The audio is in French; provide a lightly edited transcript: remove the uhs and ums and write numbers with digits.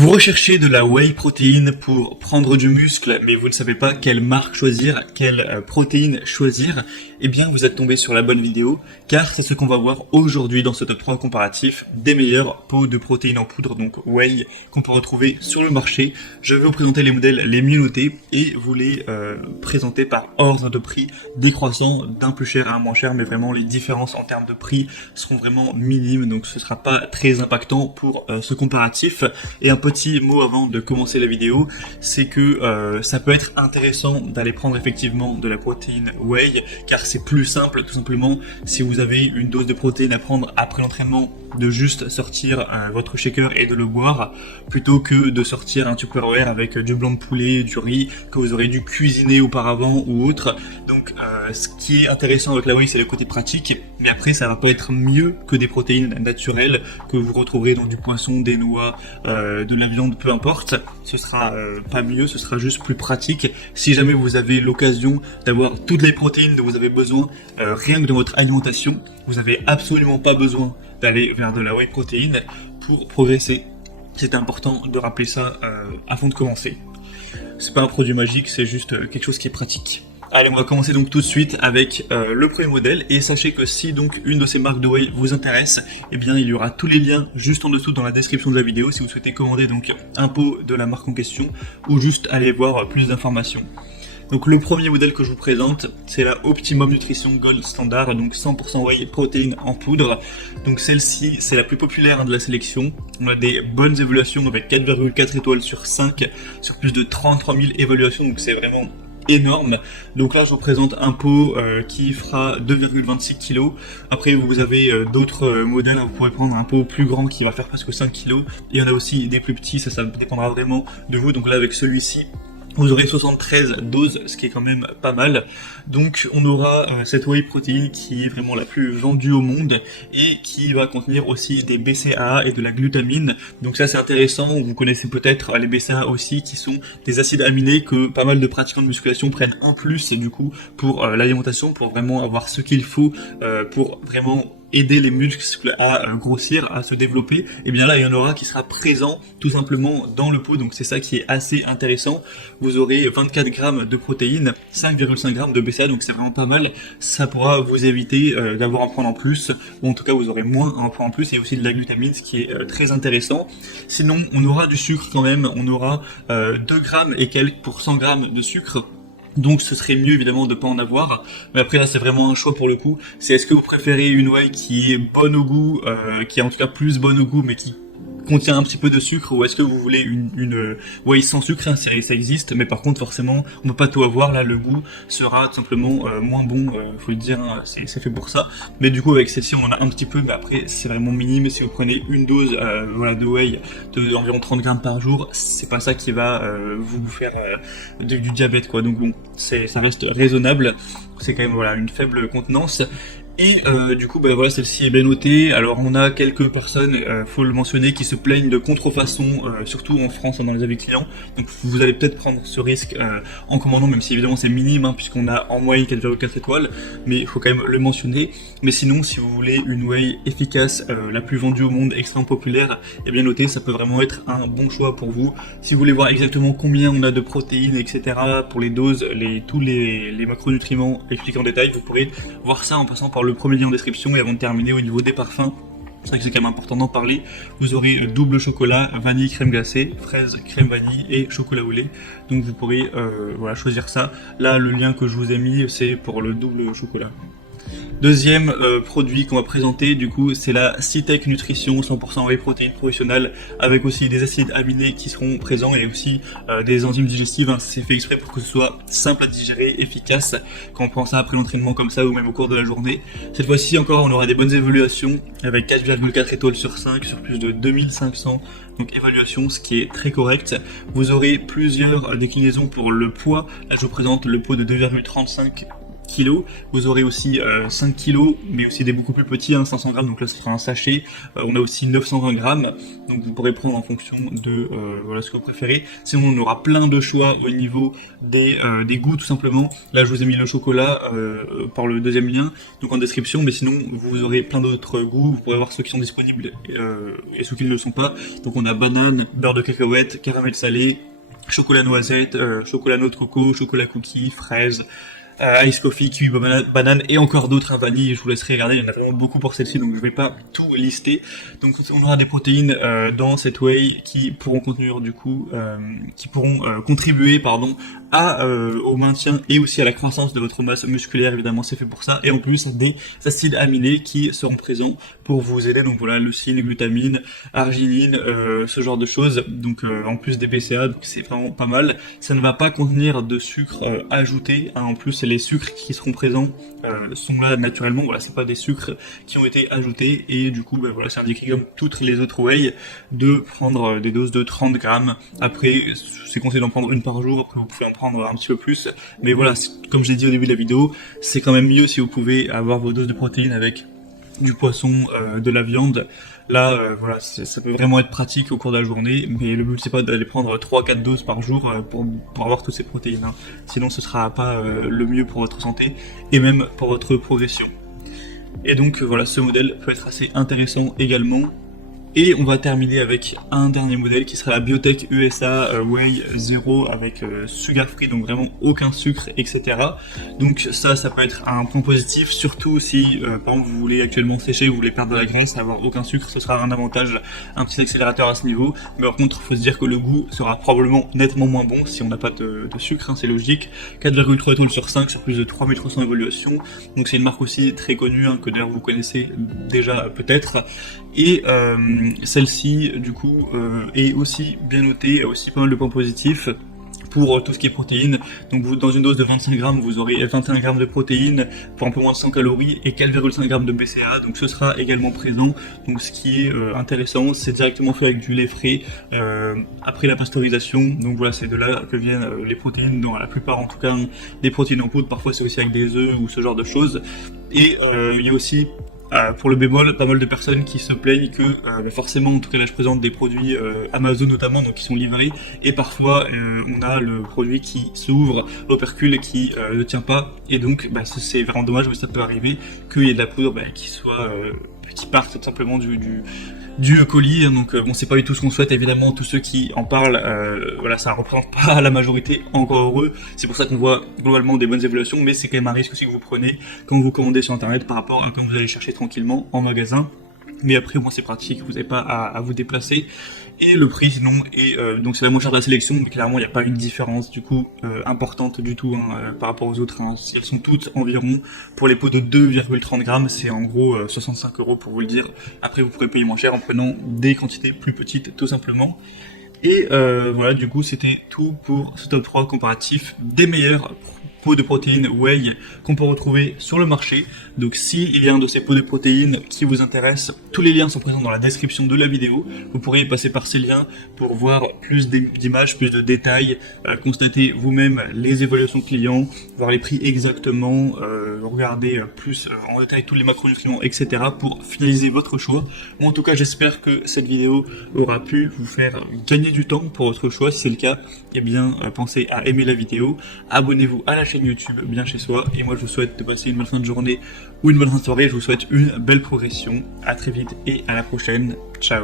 Vous recherchez de la whey protéine pour prendre du muscle, mais vous ne savez pas quelle marque choisir, quelle protéine choisir. Eh bien, vous êtes tombé sur la bonne vidéo, car c'est ce qu'on va voir aujourd'hui dans ce top 3 comparatif des meilleurs pots de protéines en poudre, donc whey, qu'on peut retrouver sur le marché. Je vais vous présenter les modèles les mieux notés et vous les présenter par ordre de prix décroissant, d'un plus cher à un moins cher, mais vraiment les différences en termes de prix seront vraiment minimes, donc ce ne sera pas très impactant pour ce comparatif. Et un petit mot avant de commencer la vidéo, c'est que ça peut être intéressant d'aller prendre effectivement de la protéine whey, car c'est plus simple tout simplement si vous avez une dose de protéines à prendre après l'entraînement, de juste sortir votre shaker et de le boire, plutôt que de sortir un Tupperware avec du blanc de poulet, du riz que vous aurez dû cuisiner auparavant ou autre. Donc ce qui est intéressant avec la whey, c'est le côté pratique, mais après ça va pas être mieux que des protéines naturelles que vous retrouverez dans du poisson, des noix, de la viande, peu importe. Ce sera pas mieux, ce sera juste plus pratique. Si jamais vous avez l'occasion d'avoir toutes les protéines dont vous avez besoin rien que dans votre alimentation, vous n'avez absolument pas besoin d'aller vers de la whey protéine pour progresser. C'est important de rappeler ça avant de commencer. C'est pas un produit magique, c'est juste quelque chose qui est pratique. Allez, on va commencer donc tout de suite avec le premier modèle, et sachez que si donc une de ces marques de whey vous intéresse, eh bien il y aura tous les liens juste en dessous dans la description de la vidéo si vous souhaitez commander donc un pot de la marque en question ou juste aller voir plus d'informations. Donc le premier modèle que je vous présente, c'est la Optimum Nutrition Gold Standard, donc 100% whey protéine en poudre. Donc celle-ci, c'est la plus populaire de la sélection. On a des bonnes évaluations avec 4,4 étoiles sur 5, sur plus de 33 000 évaluations, donc c'est vraiment énorme. Donc là je vous présente un pot qui fera 2,26 kg. Après vous avez d'autres modèles, vous pourrez prendre un pot plus grand qui va faire presque 5 kg. Et il y en a aussi des plus petits, ça dépendra vraiment de vous. Donc là avec celui-ci, vous aurez 73 doses, ce qui est quand même pas mal. Donc on aura cette whey protéine qui est vraiment la plus vendue au monde et qui va contenir aussi des BCAA et de la glutamine. Donc ça c'est intéressant, vous connaissez peut-être les BCAA aussi, qui sont des acides aminés que pas mal de pratiquants de musculation prennent en plus, et du coup pour l'alimentation, pour vraiment avoir ce qu'il faut pour vraiment aider les muscles à grossir, à se développer. Et bien là il y en aura qui sera présent tout simplement dans le pot, donc c'est ça qui est assez intéressant. Vous aurez 24 grammes de protéines, 5,5 grammes de BCAA, donc c'est vraiment pas mal. Ça pourra vous éviter d'avoir à en prendre en plus, ou en tout cas vous aurez moins à en prendre en plus, et aussi de la glutamine, ce qui est très intéressant. Sinon on aura du sucre quand même, on aura 2 grammes et quelques pour 100 grammes de sucre. Donc ce serait mieux évidemment de pas en avoir, mais après là c'est vraiment un choix pour le coup. C'est est-ce que vous préférez une whey qui est bonne au goût, qui est en tout cas plus bonne au goût mais qui contient un petit peu de sucre, ou est-ce que vous voulez une whey sans sucre, hein, ça existe, mais par contre forcément on peut pas tout avoir, là le goût sera tout simplement moins bon, faut le dire, hein, c'est fait pour ça. Mais du coup avec celle-ci on en a un petit peu, mais après c'est vraiment minime. Si vous prenez une dose voilà, de whey d'environ 30 grammes par jour, c'est pas ça qui va vous faire du diabète quoi. Donc bon, ça reste raisonnable, c'est quand même voilà une faible contenance. Et du coup, voilà, celle-ci est bien notée. Alors on a quelques personnes, faut le mentionner, qui se plaignent de contrefaçon, surtout en France, dans les avis clients. Donc vous allez peut-être prendre ce risque en commandant, même si évidemment c'est minime, hein, puisqu'on a en moyenne 4,4 étoiles, mais il faut quand même le mentionner. Mais sinon, si vous voulez une whey efficace, la plus vendue au monde, extrêmement populaire, et bien notée, ça peut vraiment être un bon choix pour vous. Si vous voulez voir exactement combien on a de protéines, etc., pour les doses, tous les macronutriments expliqués en détail, vous pourrez voir ça en passant par le premier lien en description. Et avant de terminer, au niveau des parfums, c'est vrai que c'est quand même important d'en parler. Vous aurez double chocolat, vanille, crème glacée, fraise, crème vanille et chocolat au lait. Donc vous pourrez voilà, choisir ça. Là, le lien que je vous ai mis, c'est pour le double chocolat. Deuxième produit qu'on va présenter, du coup, c'est la Cytec Nutrition 100% whey protéine professionnelle, avec aussi des acides aminés qui seront présents et aussi des enzymes digestives, hein. C'est fait exprès pour que ce soit simple à digérer, efficace quand on prend ça après l'entraînement comme ça, ou même au cours de la journée. Cette fois-ci encore, on aura des bonnes évaluations avec 4,4 étoiles sur 5 sur plus de 2500 donc évaluation, ce qui est très correct. Vous aurez plusieurs déclinaisons pour le poids. Là je vous présente le pot de 2,35 kilos. Vous aurez aussi 5 kilos, mais aussi des beaucoup plus petits, 500 grammes, donc là ce sera un sachet. On a aussi 920 grammes, donc vous pourrez prendre en fonction de voilà ce que vous préférez. Sinon on aura plein de choix au niveau des goûts tout simplement. Là je vous ai mis le chocolat par le deuxième lien, donc en description, mais sinon vous aurez plein d'autres goûts, vous pourrez voir ceux qui sont disponibles et ceux qui ne le sont pas. Donc on a banane, beurre de cacahuète, caramel salé, chocolat noisette, chocolat noix de coco, chocolat cookie, fraise, ice coffee, kiwi, banane et encore d'autres à vanille. Je vous laisserai regarder, il y en a vraiment beaucoup pour celle-ci, donc je vais pas tout lister. Donc on aura des protéines dans cette whey qui pourront contenir du coup, contribuer au maintien et aussi à la croissance de votre masse musculaire. Évidemment c'est fait pour ça, et en plus des acides aminés qui seront présents pour vous aider. Donc voilà, leucine, glutamine, arginine, ce genre de choses. Donc en plus des BCA, donc c'est vraiment pas mal. Ça ne va pas contenir de sucre ajouté, en plus les sucres qui seront présents sont là naturellement. Voilà, c'est pas des sucres qui ont été ajoutés, et du coup voilà, c'est indiqué comme toutes les autres whey de prendre des doses de 30 grammes. Après c'est conseillé d'en prendre une par jour, après vous pouvez en prendre un petit peu plus, mais voilà, comme j'ai dit au début de la vidéo, c'est quand même mieux si vous pouvez avoir vos doses de protéines avec du poisson, de la viande. Là voilà, ça peut vraiment être pratique au cours de la journée, mais le but c'est pas d'aller prendre 3-4 doses par jour pour avoir toutes ces protéines, sinon ce sera pas le mieux pour votre santé et même pour votre progression. Et donc voilà, ce modèle peut être assez intéressant également. Et on va terminer avec un dernier modèle qui sera la Biotech USA Whey 0 avec sugar free, donc vraiment aucun sucre, etc. Donc ça peut être un point positif, surtout si par exemple vous voulez actuellement sécher, vous voulez perdre de la graisse, avoir aucun sucre, ce sera un avantage, un petit accélérateur à ce niveau. Mais par contre, il faut se dire que le goût sera probablement nettement moins bon si on n'a pas de sucre, c'est logique. 4,3 étoiles sur 5 sur plus de 3300 évaluations. Donc c'est une marque aussi très connue, que d'ailleurs vous connaissez déjà peut-être. Et celle-ci du coup est aussi bien notée, a aussi pas mal de points positifs pour tout ce qui est protéines. Donc vous, dans une dose de 25 grammes, vous aurez 21 grammes de protéines pour un peu moins de 100 calories et 4,5 grammes de BCA, donc ce sera également présent. Donc ce qui est intéressant, c'est directement fait avec du lait frais après la pasteurisation. Donc voilà, c'est de là que viennent les protéines, dans la plupart en tout cas des protéines en poudre, parfois c'est aussi avec des œufs ou ce genre de choses. Et il y a aussi pour le bémol, pas mal de personnes qui se plaignent que forcément, en tout cas là je présente des produits Amazon notamment, donc qui sont livrés, et parfois on a le produit qui s'ouvre, l'opercule qui ne tient pas, et donc c'est vraiment dommage, mais ça peut arriver qu'il y ait de la poudre qui parte tout simplement du colis. Donc bon, c'est pas du tout ce qu'on souhaite, évidemment. Tous ceux qui en parlent, voilà, ça représente pas la majorité, encore heureux. C'est pour ça qu'on voit globalement des bonnes évaluations, mais c'est quand même un risque aussi que vous prenez quand vous commandez sur internet par rapport à quand vous allez chercher tranquillement en magasin. Mais après, bon, c'est pratique, vous n'avez pas à vous déplacer. Et le prix, sinon, donc c'est la moins chère de la sélection, mais clairement, il n'y a pas une différence, du coup, importante du tout, par rapport aux autres. Elles sont toutes environ, pour les pots de 2,30 grammes, c'est en gros 65 € pour vous le dire. Après, vous pourrez payer moins cher en prenant des quantités plus petites, tout simplement. Et voilà, du coup, c'était tout pour ce top 3 comparatif des meilleurs pots de protéines whey qu'on peut retrouver sur le marché. Donc s'il y a un de ces pots de protéines qui vous intéresse, tous les liens sont présents dans la description de la vidéo. Vous pourrez passer par ces liens pour voir plus d'images, plus de détails, constater vous-même les évaluations clients, voir les prix exactement, regarder plus en détail tous les macronutriments, etc. pour finaliser votre choix. Moi, en tout cas, j'espère que cette vidéo aura pu vous faire gagner du temps pour votre choix. Si c'est le cas, eh bien, pensez à aimer la vidéo, abonnez-vous à la chaîne YouTube Bien Chez Soi, et moi je vous souhaite de passer une bonne fin de journée ou une bonne fin de soirée. Je vous souhaite une belle progression. À très vite et à la prochaine. Ciao.